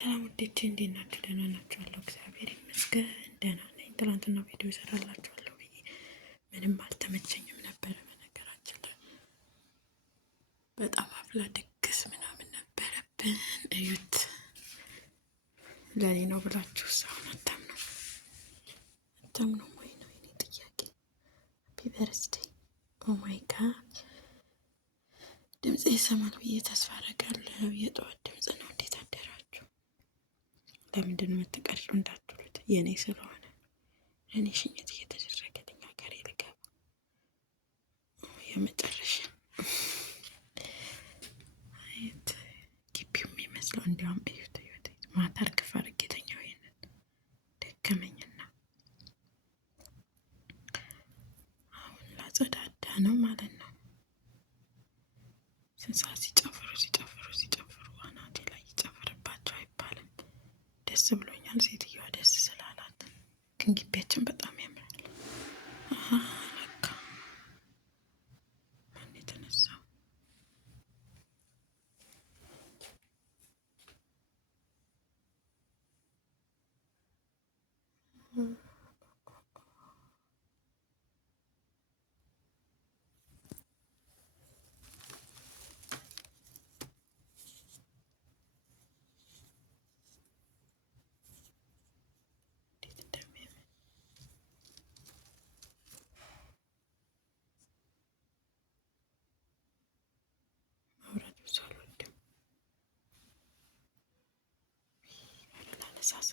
ሰላም ወዴት እንዴት ናችሁ? ደህና ናችሁ? አለሁ እግዚአብሔር ይመስገን ደህና ነኝ። ትናንትና ቪዲዮ ሰራላችኋለሁ ብዬ ምንም አልተመቸኝም ነበረ። በነገራችን ላይ በጣም አፍላ ድግስ ምናምን ነበረብን። እዩት። ለኔ ነው ብላችሁ ሳይሆን አታምኑም ወይ ነው የኔ ጥያቄ። ሃፒ በርዝዴይ ኦ ማይ ጋድ። ድምጽ ይሰማል ብዬ ተስፋ አደርጋለሁ። የጠዋት ድምጽ ነው። እንዴት አደራችሁ? ለምንድን ነው የምትቀርጹ እንዳትሉት፣ የኔ ስለሆነ እኔ ሽኝት እየተደረገልኝ ሀገሬ ልገባ የመጨረሻ አየት ግቢው የሚመስለው እንዲያውም እዩት እዩት። ማታ እርግፍ አድርጌ ተኛሁ። ይሄንን ደከመኝና አሁን ላጸዳዳ ነው ማለት ነው። ስንት ሰዓት ሲጨፍሩ አናቴ ላይ ይጨፍርባቸው አይባልም። ደስ ብሎኛል። ሴትዮዋ ደስ ስላላት ግን ግቢያችን በጣም ያምራል። ለካ ማን የተነሳው? ሳሳ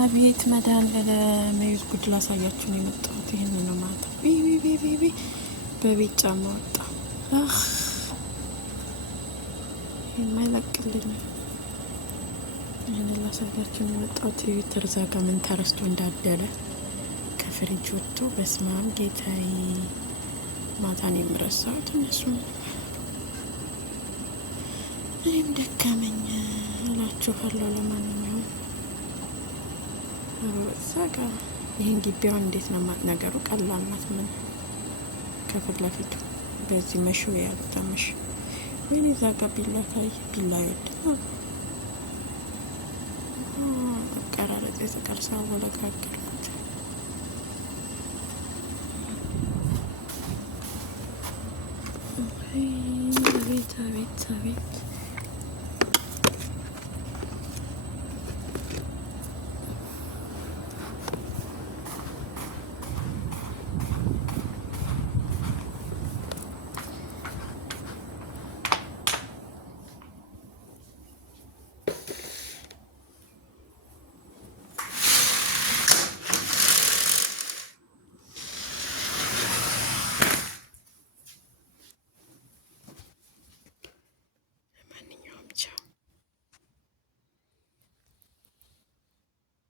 አቤት መዳን ለመዩት ጉድ ላሳያችሁ ነው የመጣሁት። ይሄን ነው ማለት ቢቢቢቢ በቤት ጫማ ወጣ የማይለቅልኝ። ይሄን ላሳያችሁ ነው የመጣሁት። ተርዛጋ ምን ተረስቶ እንዳደረ ከፍሪጅ ወጥቶ በስማም ጌታዬ። ማታን የምረሳሁት እነሱ እኔም ደከመኝ እላችኋለሁ። ለማንኛውም ዛጋ ይሄን ግቢውን እንዴት ነው ነገሩ? ቀላል ናት። ምን ከፊት ለፊቱ በዚህ መሹ ያሉት መሹ ወይ ዛጋ ቢላ ታይ ቢላ ይወድ አቀራረጽ የተቀርሳ ወለጋገርኩት። አቤት አቤት አቤት